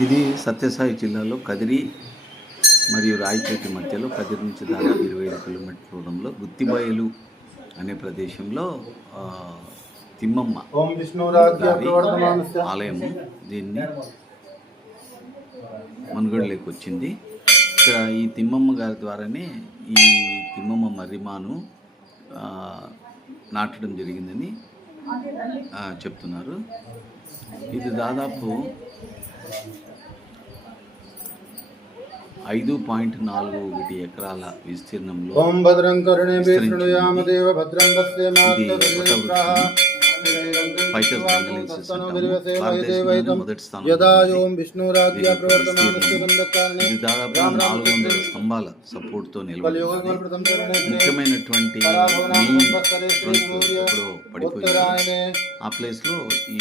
ఇది సత్యసాయి జిల్లాలో కదిరి మరియు రాయచోటి మధ్యలో కదిరి నుంచి దాదాపు 25 కిలోమీటర్ల దూరంలో గుత్తిబయలు అనే ప్రదేశంలో తిమ్మమ్మ ఆలయం దీన్ని మనుగడలోకి వచ్చింది. ఇక్కడ ఈ తిమ్మమ్మ గారి ద్వారానే ఈ తిమ్మమ్మ మర్రిమాను నాటడం జరిగిందని చెప్తున్నారు. ఇది దాదాపు 5.41 ఎకరాల విస్తీర్ణంలో మొదటి స్థానం. ఇది దాదాపు 400 స్తంభాల సపోర్ట్తో నిలబడి ముఖ్యమైనటువంటి పడిపోయింది. ఆ ప్లేస్లో ఈ